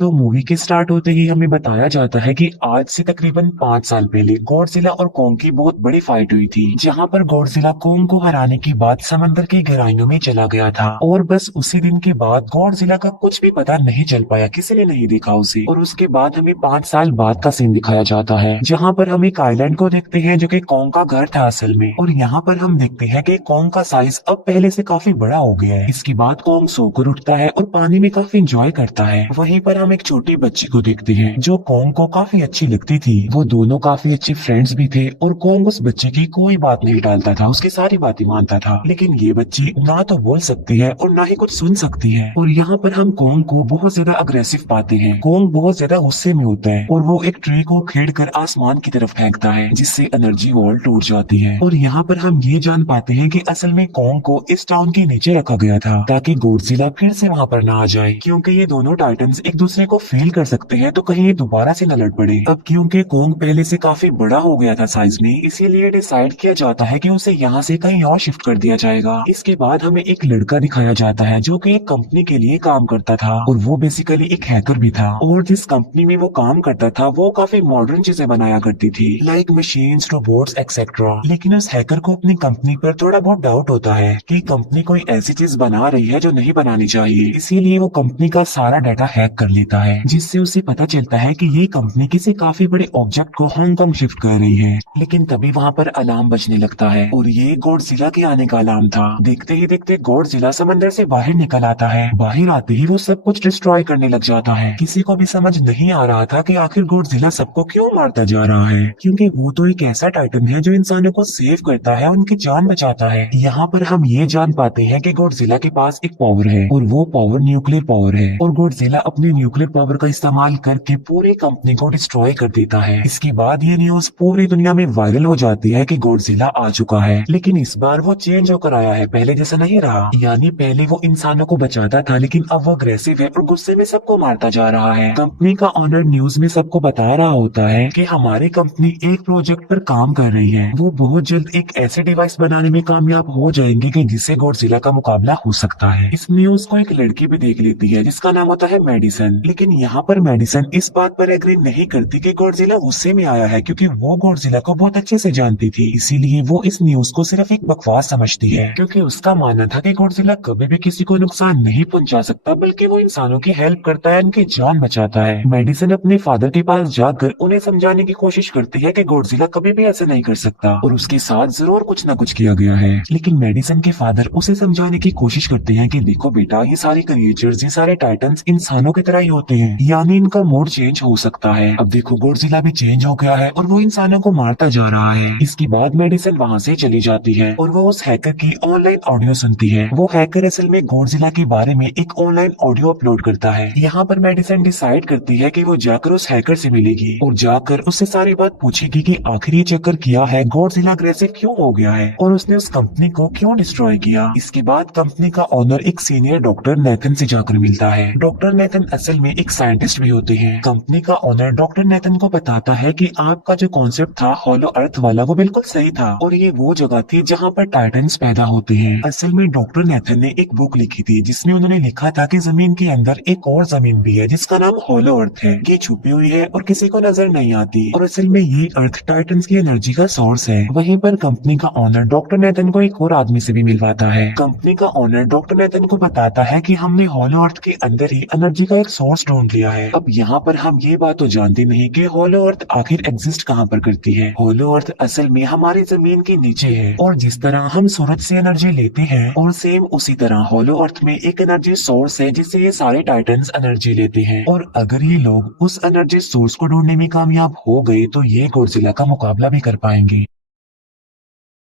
तो मूवी के स्टार्ट होते ही हमें बताया जाता है कि आज से तकरीबन 5 साल पहले गॉडजिला और कॉन्ग की बहुत बड़ी फाइट हुई थी, जहां पर गॉडजिला कॉन्ग को हराने के बाद समंदर की गहराइयों में चला गया था। और बस उसी दिन के बाद गॉडजिला का कुछ भी पता नहीं चल पाया, किसी ने नहीं देखा उसे। और उसके बाद हमें 5 साल बाद का सीन दिखाया जाता है, जहाँ पर हम एक आइलैंड को देखते हैं जो कि कॉन्ग का घर था असल में। और यहाँ पर हम देखते हैं कि कॉन्ग का साइज अब पहले से काफी बड़ा हो गया है। इसके बाद कॉन्ग सोकर उठता है और पानी में काफी इंजॉय करता है। वहीं पर हम एक छोटी बच्ची को देखते हैं जो कॉन्ग को काफी अच्छी लगती थी। वो दोनों काफी अच्छे फ्रेंड्स भी थे और कॉन्ग उस बच्चे की कोई बात नहीं टालता था, उसकी सारी बातें मानता था। लेकिन ये बच्ची ना तो बोल सकती है और ना ही कुछ सुन सकती है। और यहाँ पर हम कॉन्ग को बहुत ज्यादा अग्रेसिव पाते हैं। कॉन्ग बहुत ज्यादा गुस्से में होता है और वो एक ट्री को खेड़ कर आसमान की तरफ फेंकता है, जिससे एनर्जी वॉल टूट जाती है। और यहाँ पर हम ये जान पाते हैं कि असल में कॉन्ग को इस टाउन के नीचे रखा गया था ताकि गॉडजिला फिर से वहाँ पर ना आ जाए, क्योंकि ये दोनों टाइटन्स एक दूसरे को फील कर सकते हैं, तो कहीं ये दोबारा से न लड़ पड़े। अब क्योंकि कॉन्ग पहले से काफी बड़ा हो गया था साइज में, इसीलिए डिसाइड किया जाता है कि उसे यहाँ से कहीं और शिफ्ट कर दिया जाएगा। इसके बाद हमें एक लड़का दिखाया जाता है जो कि एक कंपनी के लिए काम करता था, और वो बेसिकली एक हैकर भी था। और जिस कंपनी में वो काम करता था वो काफी मॉडर्न चीजें बनाया करती थी, लाइक मशीन्स, रोबोट्स एक्सेट्रा। लेकिन उस हैकर को अपनी कंपनी पर थोड़ा बहुत डाउट होता है कि कंपनी कोई ऐसी चीज बना रही है जो नहीं बनानी चाहिए। इसीलिए वो कंपनी का सारा डाटा हैक कर लेता है, जिससे उसे पता चलता है कि ये कंपनी किसी काफी बड़े ऑब्जेक्ट को हांगकांग शिफ्ट कर रही है। लेकिन तभी वहाँ पर अलार्म बजने लगता है, और ये गॉडजिला के आने का अलार्म था। देखते ही देखते गॉडजिला समंदर से बाहर निकल आता है। बाहर आते ही वो सब कुछ डिस्ट्रॉय करने लग जाता है। किसी को भी समझ नहीं आ रहा था कि आखिर गॉडजिला सबको क्यों मारता जा रहा है, क्योंकि वो तो एक ऐसा टाइटन है जो इंसानों को सेव करता है, उनकी जान बचाता है। यहाँ पर हम ये जान पाते हैं कि गॉडजिला के पास एक पावर है, और वो पावर न्यूक्लियर पावर है। और गॉडजिला अपने न्यूक्लियर पावर का इस्तेमाल करके पूरी कंपनी को डिस्ट्रॉय कर देता है। इसके बाद ये न्यूज पूरी दुनिया में वायरल हो जाती है कि गॉडजिला आ चुका है, लेकिन इस बार वो चेंज होकर आया है, पहले जैसा नहीं रहा। यानी पहले वो इंसानों को बचाता था, लेकिन अब वो अग्रेसिव है और गुस्से में सबको मारता जा रहा है। कंपनी का ऑनर न्यूज में सबको बता रहा होता है कि हमारी कंपनी एक प्रोजेक्ट पर काम कर रही है, वो बहुत जल्द एक ऐसे डिवाइस बनाने में कामयाब हो जाएंगे कि जिससे गॉडजिला का मुकाबला हो सकता है। इस न्यूज को एक लड़की भी देख लेती है जिसका नाम होता है मेडिसन। लेकिन यहाँ पर मेडिसन इस बात पर एग्री नहीं करती कि गॉडजिला गुस्से में आया है, क्योंकि वो गॉडजिला को बहुत अच्छे से जानती थी। इसीलिए वो इस न्यूज को सिर्फ एक बकवास समझती है, क्योंकि उसका मानना था कि गॉडजिला कभी भी किसी को नुकसान नहीं पहुंचा सकता, बल्कि वो इंसानों की हेल्प करता है, उनकी जान बचाता है। मेडिसन अपने फादर के पास जाकर उन्हें समझाने की कोशिश करती है कि गॉडजिला कभी भी ऐसा नहीं कर सकता, और उसके साथ जरूर कुछ न कुछ किया गया है। लेकिन मेडिसन के फादर उसे समझाने की कोशिश करते हैं कि देखो बेटा, ये सारे क्रिएचर्स, ये सारे टाइटन्स इंसानों की तरह ही होते हैं, यानी इनका मूड चेंज हो सकता है। अब देखो गॉडजिला भी चेंज हो गया है और वो इंसानों को मारता जा रहा है। इसके बाद मेडिसन वहाँ से चली जाती है और वो उस हैकर की ऑनलाइन ऑडियो सुनती है। वो हैकर असल में गॉडजिला के बारे में एक ऑनलाइन ऑडियो अपलोड करता है। यहाँ पर मेडिसन डिसाइड करती है कि वो जाकर उस हैकर से मिलेगी और जाकर उससे सारी बात पूछेगी कि आखिर ये चक्कर किया है, गॉडजिला अग्रेसिव क्यों हो गया है और उसने उस कंपनी को क्यों डिस्ट्रॉय किया। इसके बाद कंपनी का ओनर एक सीनियर डॉक्टर नेथन से जाकर मिलता है। डॉक्टर नेथन असल में एक साइंटिस्ट भी होते हैं। कंपनी का ओनर डॉक्टर नेथन को बताता है कि आपका जो कॉन्सेप्ट था हॉलो अर्थ वाला, वो बिल्कुल सही था, और ये वो जगह थी जहाँ पर टाइटन्स पैदा होते हैं। असल में डॉक्टर नेथन ने एक बुक लिखी थी जिसमें उन्होंने लिखा था कि जमीन के अंदर एक और जमीन भी है जिसका नाम हॉलो अर्थ है। ये छुपी हुई है और किसी को नजर नहीं आती, और असल में ये अर्थ टाइटन्स की एनर्जी का सोर्स है। वहीं पर कंपनी का ओनर डॉक्टर नेथन को एक और आदमी से भी मिलवाता है। कंपनी का ओनर डॉक्टर नेथन को बताता है कि हमने हॉलो अर्थ के अंदर ही एनर्जी का एक सोर्स ढूंढ लिया है। अब यहाँ पर हम ये बात तो जानते नहीं कि हॉलो अर्थ आखिर एग्जिस्ट कहाँ पर करती है। हॉलो अर्थ असल में हमारी जमीन के नीचे है, और जिस तरह हम सूरज से एनर्जी लेते हैं, और सेम उसी तरह हॉलो अर्थ में एक एनर्जी सोर्स है जिससे ये सारे टाइटन्स एनर्जी लेते हैं। और अगर ये लोग उस एनर्जी सोर्स को ढूंढने में कामयाब हो गए तो ये गॉडजिला का मुकाबला भी कर पाएंगे।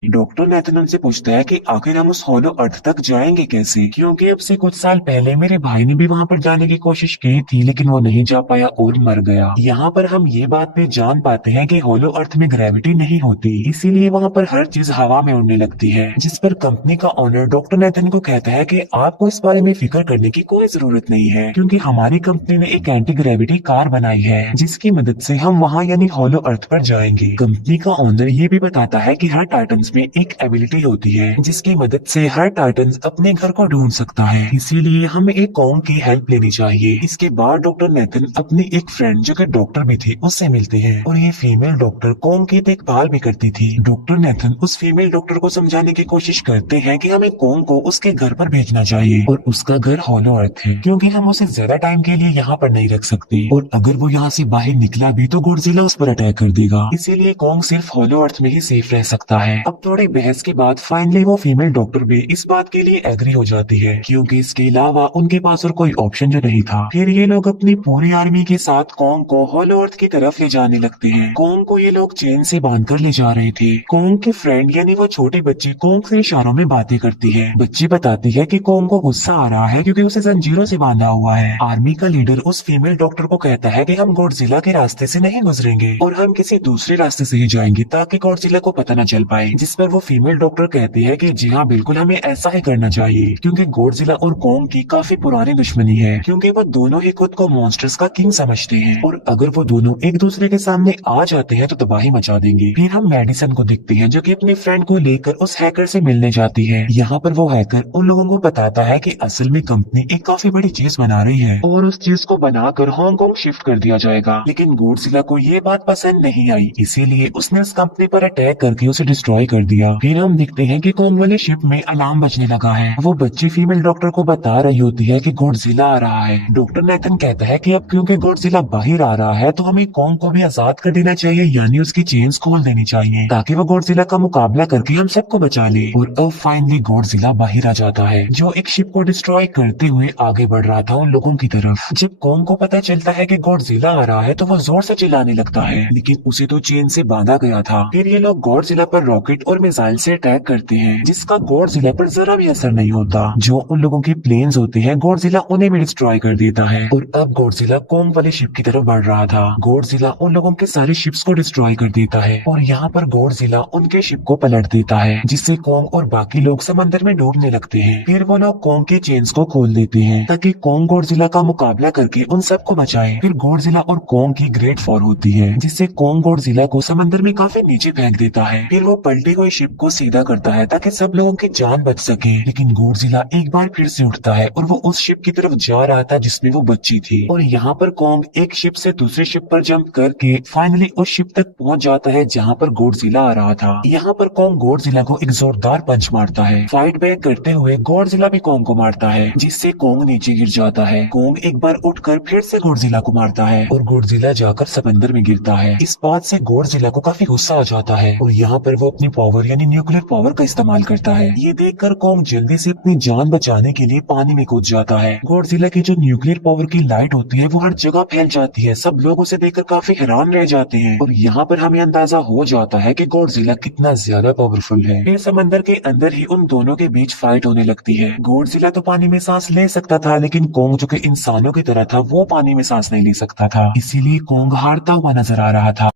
डॉक्टर नेथन उनसे पूछता है कि आखिर हम उस हॉलो अर्थ तक जाएंगे कैसे, क्योंकि अब से कुछ साल पहले मेरे भाई ने भी वहां पर जाने की कोशिश की थी, लेकिन वो नहीं जा पाया और मर गया। यहाँ पर हम ये बात भी जान पाते हैं कि हॉलो अर्थ में ग्रेविटी नहीं होती, इसीलिए वहाँ पर हर चीज हवा में उड़ने लगती है। जिस पर कंपनी का ओनर डॉक्टर नेथन को कहता है कि आपको इस बारे में फिक्र करने की कोई जरूरत नहीं है, क्योंकि हमारी कंपनी ने एक एंटी ग्रेविटी कार बनाई है जिसकी मदद से हम वहाँ यानी हॉलो अर्थ पर जाएंगे। कंपनी का ओनर ये भी बताता है कि हर टाइटन टाइटन्स में एक एबिलिटी होती है जिसकी मदद से हर टाइटन अपने घर को ढूंढ सकता है, इसीलिए हमें एक कॉन्ग की हेल्प लेनी चाहिए। इसके बाद डॉक्टर नेथन अपनी एक फ्रेंड जो कि डॉक्टर भी थी उससे मिलते हैं और ये फीमेल डॉक्टर कॉन्ग की देखभाल भी करती थी। डॉक्टर नेथन उस फीमेल डॉक्टर को समझाने की कोशिश करते हैं कि हमें कॉन्ग को उसके घर पर भेजना चाहिए और उसका घर हॉलो अर्थ है क्योंकि हम उसे ज्यादा टाइम के लिए यहाँ पर नहीं रख सकते और अगर वो यहाँ से बाहर निकला भी तो गॉडजिला उस पर अटैक कर देगा, इसीलिए कॉन्ग सिर्फ हॉलो अर्थ में ही सेफ रह सकता है। अब थोड़ी बहस के बाद फाइनली वो फीमेल डॉक्टर भी इस बात के लिए एग्री हो जाती है क्योंकि इसके अलावा उनके पास और कोई ऑप्शन जो नहीं था। फिर ये लोग अपनी पूरी आर्मी के साथ कॉन्ग को हॉलो अर्थ की तरफ ले जाने लगते हैं। कॉन्ग को ये लोग चेन से बांधकर ले जा रहे थे। कॉन्ग की फ्रेंड यानी वो छोटी बच्ची कॉन्ग से इशारों में बातें करती है। बच्ची बताती है कि कॉन्ग को गुस्सा आ रहा है क्योंकि उसे जंजीरों से बांधा हुआ है। आर्मी का लीडर उस फीमेल डॉक्टर को कहता है कि हम गॉडजिला के रास्ते से नहीं गुजरेंगे और हम किसी दूसरे रास्ते से ही जाएंगे ताकि गॉडजिला को पता न चल पाए, जिस पर वो फीमेल डॉक्टर कहती है कि जी हाँ बिल्कुल हमें ऐसा ही करना चाहिए क्योंकि गॉडजिला और कॉन्ग की काफी पुरानी दुश्मनी है क्योंकि वो दोनों ही खुद को मॉन्स्टर्स का किंग समझते हैं और अगर वो दोनों एक दूसरे के सामने आ जाते हैं तो तबाही मचा देंगे। फिर हम मेडिसन को देखते हैं जो कि अपने फ्रेंड को लेकर उस हैकर से मिलने जाती है। यहाँ पर वो हैकर उन लोगों को बताता है कि असल में कंपनी एक काफी बड़ी चीज बना रही है और उस चीज को बनाकर हांगकांग शिफ्ट कर दिया जाएगा, लेकिन गॉडजिला को ये बात पसंद नहीं आई, इसीलिए उसने उस कंपनी पर अटैक करके उसे डिस्ट्रॉय कर दिया। फिर हम देखते हैं कि कॉन्ग वाले शिप में अलार्म बजने लगा है। वो बच्ची फीमेल डॉक्टर को बता रही होती है कि गॉडजिला आ रहा है। डॉक्टर नेथन कहता है कि अब क्योंकि गॉडजिला बाहर आ रहा है तो हमें कॉन्ग को भी आजाद कर देना चाहिए, यानी उसकी चेन्स खोल देनी चाहिए ताकि वो गॉडजिला का मुकाबला करके हम सबको बचा ले। और अब फाइनली गॉडजिला बाहर आ जाता है जो एक शिप को डिस्ट्रॉय करते हुए आगे बढ़ रहा था उन लोगों की तरफ। जब कॉन्ग को पता चलता है कि गॉडजिला आ रहा है तो वो जोर से चिल्लाने लगता है, लेकिन उसे तो चेन से बांधा गया था। फिर ये लोग गॉडजिला पर रॉकेट और मिसाइल से अटैक करते हैं जिसका गॉडजिला पर जरा भी असर नहीं होता। जो उन लोगों के प्लेन्स होते हैं गॉडजिला उन्हें भी डिस्ट्रॉय कर देता है और अब गॉडजिला कॉन्ग वाले शिप की तरफ बढ़ रहा था। गॉडजिला उन लोगों के सारे शिप्स को डिस्ट्रॉय कर देता है और यहाँ पर गॉडजिला उनके शिप को पलट देता है जिससे कॉन्ग और बाकी लोग समंदर में डूबने लगते हैं। फिर वो लोग कॉन्ग के चेन्स को खोल देते हैं ताकि कॉन्ग गॉडजिला का मुकाबला करके उन सबको बचाए। फिर गॉडजिला और कॉन्ग की ग्रेट वॉर होती है जिससे कॉन्ग गॉडजिला को समंदर में काफी नीचे फेंक देता है। फिर वो पलटी हुई शिप को सीधा करता है ताकि सब लोगों की जान बच सके, लेकिन गॉडजिला एक बार फिर से उठता है और वो उस शिप की तरफ जा रहा था जिसमें वो बच्ची थी और यहाँ पर कॉन्ग एक शिप से दूसरे शिप पर जंप करके फाइनली उस शिप तक पहुंच जाता है जहाँ पर गॉडजिला आ रहा था। यहाँ पर कॉन्ग गॉडजिला को एक जोरदार पंच मारता है। फाइट बैक करते हुए गॉडजिला भी कॉन्ग को मारता है जिससे कॉन्ग नीचे गिर जाता है। कॉन्ग एक बार उठकर फिर से गॉडजिला को मारता है और गॉडजिला जाकर समंदर में गिरता है। इस बात से गॉडजिला को काफी गुस्सा आ जाता है और यहाँ पर वो अपनी पावर यानी न्यूक्लियर पावर का इस्तेमाल करता है। ये देखकर कॉन्ग जल्दी से अपनी जान बचाने के लिए पानी में कूद जाता है। गॉडजिला की जो न्यूक्लियर पावर की लाइट होती है वो हर जगह फैल जाती है। सब लोग उसे देखकर काफी हैरान रह जाते हैं और यहाँ पर हमें अंदाजा हो जाता है कि गॉडजिला कितना ज्यादा पावरफुल है। फिर समंदर के अंदर ही उन दोनों के बीच फाइट होने लगती है। गॉडजिला तो पानी में सांस ले सकता था, लेकिन कॉन्ग जो कि इंसानों की तरह था वो पानी में सांस नहीं ले सकता था, इसीलिए कॉन्ग हारता हुआ नजर आ रहा था।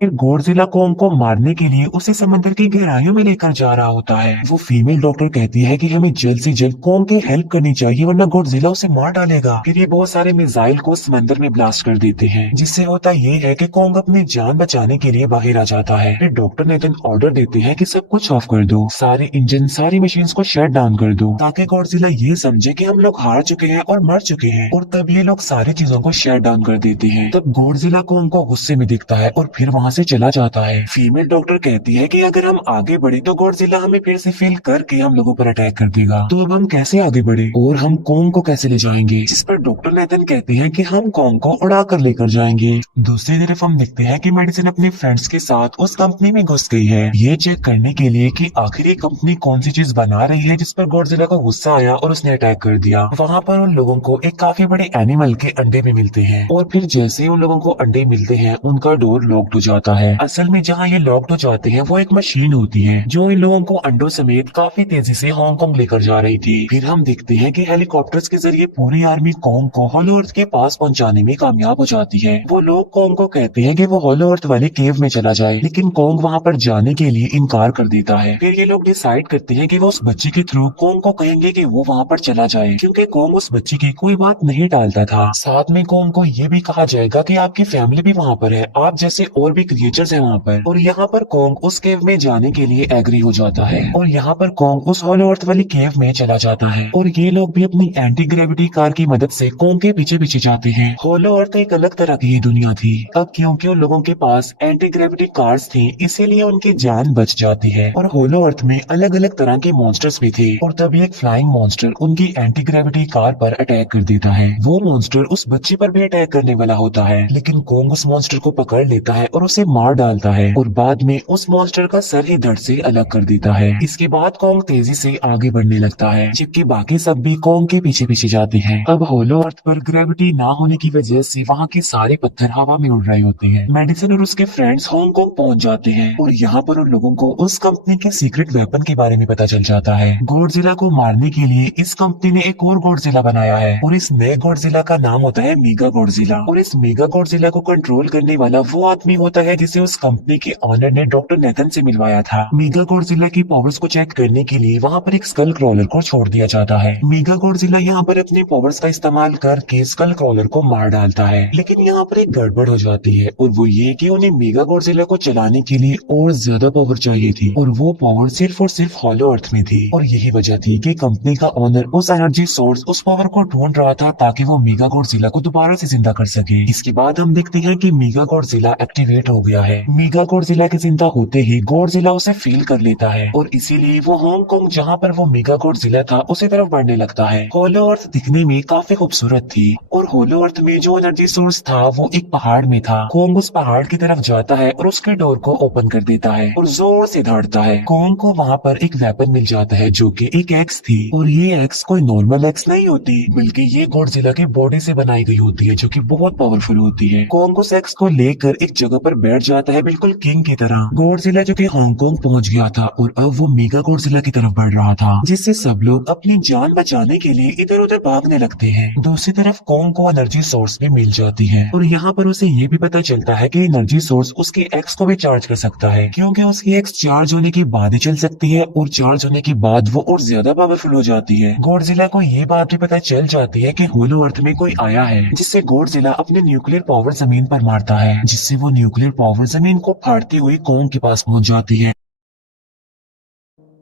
फिर गॉडजिला कॉन्ग को मारने के लिए उसे समंदर की गहराइयों में लेकर जा रहा होता है। वो फीमेल डॉक्टर कहती है कि हमें जल्द से जल्द कॉन्ग की हेल्प करनी चाहिए वरना गॉडजिला उसे मार डालेगा। फिर ये बहुत सारे मिसाइल को समंदर में ब्लास्ट कर देते हैं जिससे होता ये है कि कॉन्ग अपनी जान बचाने के लिए बाहर आ जाता है। फिर डॉक्टर नेथन ऑर्डर देते हैं कि सब कुछ ऑफ कर दो, सारे इंजन सारी मशीन को शट डाउन कर दो ताकि गॉडजिला ये समझे कि हम लोग हार चुके हैं और मर चुके हैं, और तब ये लोग सारी चीजों को शट डाउन कर देते हैं। तब गॉडजिला कॉन्ग को गुस्से में दिखता है और फिर वहाँ से चला जाता है। फीमेल डॉक्टर कहती है कि अगर हम आगे बढ़े तो गॉडजिला हमें फिर से फेल करके हम लोगों पर अटैक कर देगा, तो अब हम कैसे आगे बढ़े और हम कॉन्ग को कैसे ले जाएंगे। जिस पर डॉक्टर नेथन कहते हैं कि हम कॉन्ग को उड़ा कर लेकर जाएंगे। दूसरी तरफ हम देखते हैं कि मेडिसिन अपने फ्रेंड्स के साथ उस कंपनी में घुस गई है ये चेक करने के लिए कि आखिर ये कंपनी कौन सी चीज बना रही है, जिस पर गॉडजिला को गुस्सा आया और उसने अटैक कर दिया। वहाँ पर उन लोगों को एक काफी बड़े एनिमल के अंडे भी मिलते हैं और फिर जैसे ही उन लोगों को अंडे मिलते हैं उनका डोर लॉक्ड हो जाता है। असल में जहाँ ये लॉक्ड हो जाते हैं वो एक मशीन होती है जो इन लोगों को अंडों समेत काफी तेजी से हांगकांग लेकर जा रही थी। फिर हम देखते हैं कि हेलीकॉप्टर्स के जरिए पूरी आर्मी कॉन्ग को हॉलो अर्थ के पास पहुंचाने में कामयाब हो जाती है। वो लोग कॉन्ग को कहते हैं कि वो हॉलो अर्थ वाले केव में चला जाए, लेकिन कॉन्ग वहाँ पर जाने के लिए इनकार कर देता है। फिर ये लोग डिसाइड करते हैं कि वो उस बच्ची के थ्रू कॉन्ग को कहेंगे कि वो वहाँ पर चला जाए, क्योंकि कॉन्ग उस बच्ची की कोई बात नहीं टालता था। साथ में कॉन्ग को ये भी कहा जाएगा कि आपकी फैमिली भी वहाँ पर है, आप जैसे और भी क्रिएचर्स है वहाँ पर, और यहाँ पर कोंग उस केव में जाने के लिए एग्री हो जाता है और यहाँ पर कोंग उस हॉलो अर्थ वाली केव में चला जाता है और ये लोग भी अपनी एंटी ग्रेविटी कार की मदद से कोंग के पीछे पीछे जाते हैं। हॉलो अर्थ एक अलग तरह की दुनिया थी। अब क्योंकि उन लोगों के पास एंटी ग्रेविटी कार्स थी, इसीलिए उनकी जान बच जाती है। और हॉलो अर्थ में अलग अलग तरह के मॉन्स्टर्स भी थे और तभी एक फ्लाइंग मॉन्स्टर उनकी एंटी ग्रेविटी कार पर अटैक कर देता है। वो मॉन्स्टर उस बच्चे पर भी अटैक करने वाला होता है, लेकिन कोंग उस मॉन्स्टर को पकड़ लेता है और उसे मार डालता है और बाद में उस मॉन्स्टर का सर ही धड़ से अलग कर देता है। इसके बाद कोंग तेजी से आगे बढ़ने लगता है, जबकि बाकी सब भी कोंग के पीछे पीछे जाते हैं। अब हॉलो अर्थ पर ग्रेविटी ना होने की वजह से वहाँ के सारे पत्थर हवा में उड़ रहे होते हैं। मेडिसन और उसके फ्रेंड्स हांगकांग पहुँच जाते हैं और यहाँ पर उन लोगों को उस कंपनी के सीक्रेट वेपन के बारे में पता चल जाता है। गॉडजिला को मारने के लिए इस कंपनी ने एक और गॉडजिला बनाया है और इस नए गॉडजिला का नाम होता है मेगा गॉडजिला। और इस मेगा गॉडजिला को कंट्रोल करने वाला वो आदमी होता है जिसे उस कंपनी के ऑनर ने डॉक्टर नेथन से मिलवाया था। मेगा गॉडजिला की पावर्स को चेक करने के लिए वहाँ पर एक स्कल क्रॉलर को छोड़ दिया जाता है। मेगा गॉडजिला यहाँ पर अपने पावर्स का इस्तेमाल करके स्कल क्रॉलर को मार डालता है, लेकिन यहाँ पर एक गड़बड़ हो जाती है और वो ये कि उन्हें मेगा गॉडजिला को चलाने के लिए और ज्यादा पावर चाहिए थी और वो पावर सिर्फ और सिर्फ हॉलो अर्थ में थी। और यही वजह थी कि कंपनी का ओनर उस एनर्जी सोर्स, उस पावर को ढूंढ रहा था ताकि वो मेगा गॉडजिला को दोबारा से जिंदा कर सके। इसके बाद हम देखते हैं कि मेगा गॉडजिला एक्टिवेट हो गया है। मेगा गॉडजिला के जिंदा होते ही गॉडजिला उसे फील कर लेता है और इसीलिए वो हांगकांग जहाँ पर वो मेगा गॉडजिला था उसी तरफ बढ़ने लगता है। हॉलो अर्थ दिखने में काफी खूबसूरत थी और हॉलो अर्थ में जो एनर्जी सोर्स था वो एक पहाड़ में था। कोंग उस पहाड़ की तरफ जाता है और उसके डोर को ओपन कर देता है और जोर से दौड़ता है। कोंग को वहाँ पर एक वेपन मिल जाता है जो कि एक एक्स थी और ये एक्स कोई नॉर्मल एक्स नहीं होती, बल्कि ये गॉडजिला की बॉडी से बनाई गई होती है जो कि बहुत पावरफुल होती है। कोंग उस एक्स को लेकर एक जगह पर बैठ जाता है बिल्कुल किंग की तरह। गॉडजिला जो कि हांगकांग पहुंच गया था और अब वो मेगा गॉडजिला की तरफ बढ़ रहा था, जिससे सब लोग अपनी जान बचाने के लिए इधर उधर भागने लगते हैं। दूसरी तरफ कोंग को एनर्जी सोर्स भी मिल जाती है और यहाँ पर उसे ये भी पता चलता है कि एनर्जी सोर्स उसकी एक्स को भी चार्ज कर सकता है, क्योंकि उसकी एक्स चार्ज होने के बाद ही चल सकती है और चार्ज होने के बाद वो और ज्यादा पावरफुल हो जाती है। गॉडजिला को ये बात भी पता चल जाती है कि होलो अर्थ में कोई आया है, जिससे गॉडजिला अपने न्यूक्लियर पावर जमीन पर मारता है, जिससे वो न्यूक्लियर पावर जमीन को फाड़ती हुई कोंग के पास पहुंच जाती है।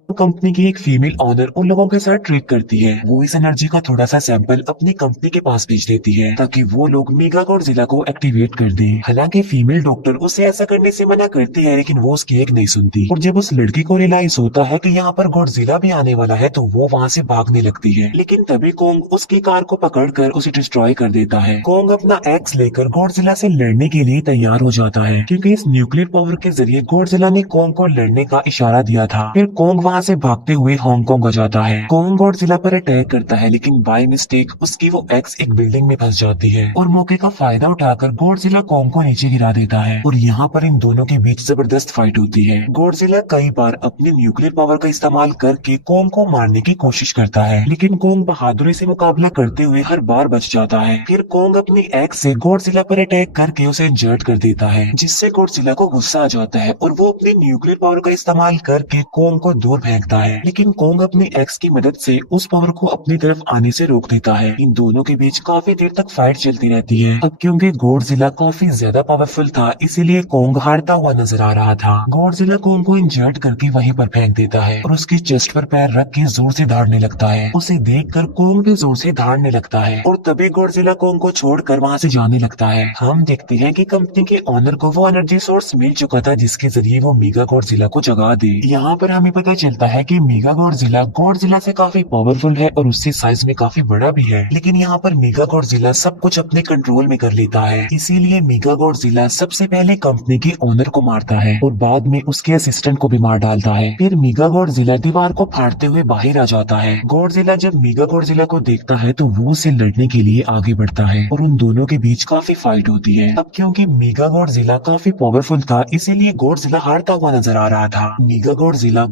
कंपनी की एक फीमेल ऑनर उन लोगों के साथ ट्रीट करती है। वो इस एनर्जी का थोड़ा सा सैंपल अपनी कंपनी के पास भेज देती है ताकि वो लोग मेगा गॉडजिला को एक्टिवेट कर दें। हालांकि फीमेल डॉक्टर उसे ऐसा करने से मना करती है, लेकिन वो उसकी एक नहीं सुनती और जब उस लड़की को रियलाइज होता है कि यहाँ पर गॉडजिला भी आने वाला है तो वो वहाँ से भागने लगती है, लेकिन तभी कोंग उसकी कार को पकड़कर उसे डिस्ट्रॉय कर देता है। कोंग अपना एक्स लेकर गॉडजिला से लड़ने के लिए तैयार हो जाता है, क्योंकि इस न्यूक्लियर पावर के जरिए गॉडजिला ने कोंग को लड़ने का इशारा दिया था। फिर कोंग वहाँ से भागते हुए हांगकांग आ जाता है। कोंग गॉडजिला पर अटैक करता है, लेकिन बाय मिस्टेक उसकी वो एक्स एक बिल्डिंग में फंस जाती है और मौके का फायदा उठाकर गॉडजिला कोंग को नीचे गिरा देता है और यहाँ पर इन दोनों के बीच जबरदस्त फाइट होती है। गॉडजिला कई बार अपनी न्यूक्लियर पावर का इस्तेमाल करके कोंग को मारने की कोशिश करता है, लेकिन कोंग बहादुरी से मुकाबला करते हुए हर बार बच जाता है। फिर कोंग अपनी एक्स से गॉडजिला पर अटैक करके उसे इंजर्ड कर देता है, जिससे गॉडजिला को गुस्सा आ जाता है और वो अपनी न्यूक्लियर पावर का इस्तेमाल करके कोंग को दूर फेंकता है, लेकिन कोंग अपनी एक्स की मदद से उस पावर को अपनी तरफ आने से रोक देता है। इन दोनों के बीच काफी देर तक फाइट चलती रहती है। अब क्योंकि गॉडजिला काफी ज्यादा पावरफुल था, इसीलिए कोंग हारता हुआ नजर आ रहा था। गॉडजिला कोंग को इंजर्ड करके वहीं पर फेंक देता है और उसकी चेस्ट पर पैर रख के जोर से दौड़ने लगता है। उसे देखकर कोंग भी जोर से दौड़ने लगता है और तभी गॉडजिला कोंग को छोड़कर वहाँ से जाने लगता है। हम देखते हैं कि कंपनी के ओनर को वो एनर्जी सोर्स मिल चुका था जिसके जरिए वो मेगा गॉडजिला को जगा दे। यहाँ पर हमें पता चलता है कि मेगा गॉडजिला से काफी पावरफुल है और उससे साइज में काफी बड़ा भी है, लेकिन यहाँ पर मेगा गॉडजिला सब कुछ अपने कंट्रोल में कर लेता है। इसीलिए मेगा गॉडजिला सबसे पहले कंपनी के ओनर को मारता है और बाद में उसके असिस्टेंट को भी मार डालता है। फिर मेगा गॉडजिला दीवार को फाड़ते हुए बाहर आ जाता है। गॉडजिला जब मेगा गॉडजिला को देखता है तो वो उसे लड़ने के लिए आगे बढ़ता है और उन दोनों के बीच काफी फाइट होती है। अब क्योंकि मेगा गॉडजिला काफी पावरफुल था, इसीलिए गॉडजिला हारता हुआ नजर आ रहा था। मेगा गॉडजिला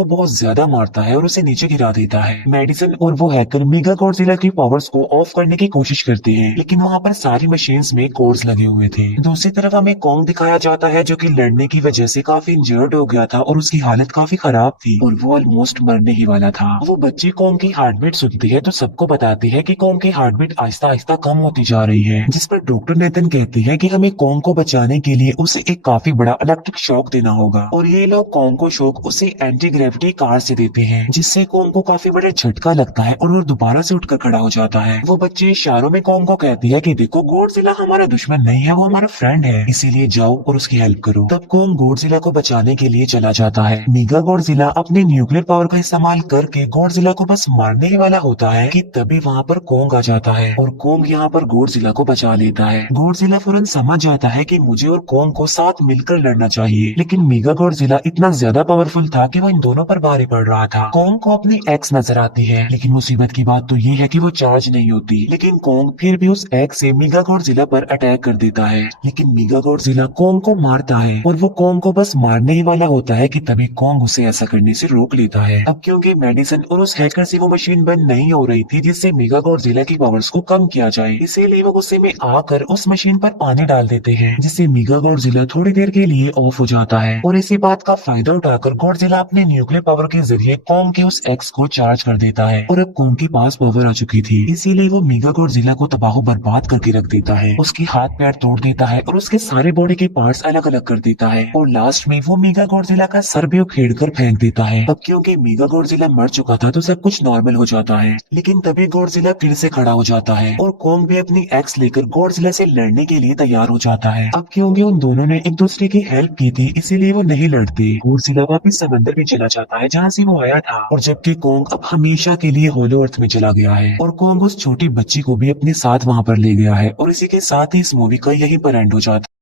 को बहुत ज्यादा मारता है और उसे नीचे गिरा देता है। मेडिसन और वो हैकर मेगा गॉडजिला की पावर्स को ऑफ करने की कोशिश करते हैं, लेकिन वहाँ पर सारी मशीन्स में कोड्स लगे हुए थे। दूसरी तरफ हमें कॉन्ग दिखाया जाता है जो कि लड़ने की वजह से काफी इंजर्ड हो गया था और उसकी हालत काफी खराब थी और वो ऑलमोस्ट मरने ही वाला था। वो बच्ची कॉन्ग की हार्ट बीट सुनती है तो सबको बताती है कि कॉन्ग की हार्ट बीट आहिस्ता आहिस्ता कम होती जा रही है, जिस पर डॉक्टर नेथन कहते हैं कि हमें कॉन्ग को बचाने के लिए उसे एक काफी बड़ा इलेक्ट्रिक शॉक देना होगा। और ये लोग कॉन्ग को शॉक उसे एंटी ग्रेविटी कार से देते हैं, जिससे कॉन्ग को काफी बड़ा झटका लगता है और वो दोबारा से उठकर खड़ा हो जाता है। वो बच्चे इशारों में कॉन्ग को कहती है कि देखो गॉडजिला हमारा दुश्मन नहीं है, वो हमारा फ्रेंड है, इसीलिए जाओ और उसकी हेल्प करो। तब कॉन्ग गॉडजिला को बचाने के लिए चला जाता है। मेगा गॉडजिला अपने न्यूक्लियर पावर का इस्तेमाल करके गॉडजिला को बस मारने ही वाला होता है कि तभी वहाँ पर कॉन्ग आ जाता है और कॉन्ग यहाँ पर गॉडजिला को बचा लेता है। गॉडजिला फौरन समझ जाता है कि मुझे और कॉन्ग को साथ मिलकर लड़ना चाहिए, लेकिन मेगा गॉडजिला इतना ज्यादा पावरफुल था कि वो इन दोनों पर भारी पड़ रहा था। कॉन्ग को अपनी एक्स नजर आती है, लेकिन मुसीबत की बात तो ये है कि वो चार्ज नहीं होती। लेकिन कॉन्ग फिर भी उस एक्स से मेगा गॉडजिला पर अटैक कर देता है, लेकिन मेगा गॉडजिला कॉन्ग को मारता है और वो कॉन्ग को बस मारने ही वाला होता है कि तभी कॉन्ग उसे ऐसा करने से रोक लेता है। अब क्योंकि मेडिसन और उस हैकर से वो मशीन बंद नहीं हो रही थी जिससे मेगा गॉडजिला की पावर्स को कम किया जाए, इसीलिए वो गुस्से में आकर उस मशीन पर पानी डाल देते हैं, जिससे मेगा गॉडजिला थोड़ी देर के लिए ऑफ हो जाता है। और इसी बात का फायदा उठाकर गॉडजिला अपने न्यूक्लियर पावर के जरिए कॉन्ग के उस एक्स को चार्ज कर देता है और अब कॉन्ग के पास पावर आ चुकी थी, इसीलिए वो मेगा गॉडजिला को तबाह बर्बाद करके रख देता है। उसके हाथ पैर तोड़ देता है और उसके सारे बॉडी के पार्ट्स अलग अलग कर देता है और लास्ट में वो मेगा गॉडजिला का सर भी उखेड़ कर फेंक देता है। अब क्योंकि मेगा गॉडजिला मर चुका था तो सब कुछ नॉर्मल हो जाता है, लेकिन तभी गॉडजिला फिर से खड़ा हो जाता है और कॉन्ग भी अपनी एक्स लेकर गॉडजिला से लड़ने के लिए तैयार हो जाता है। अब क्योंकि उन दोनों ने एक दूसरे की हेल्प की थी, इसीलिए वो नहीं लड़ते। गॉडजिला वापिस समंदर में चला जाता है जहाँ से वो आया था, और जबकि कॉन्ग अब हमेशा के लिए होलो अर्थ में चला गया है और कॉन्ग उस छोटी बच्ची को भी अपने साथ वहाँ पर ले गया है। और इसी के साथ ही इस मूवी का यहीं पर एंड हो जाता है।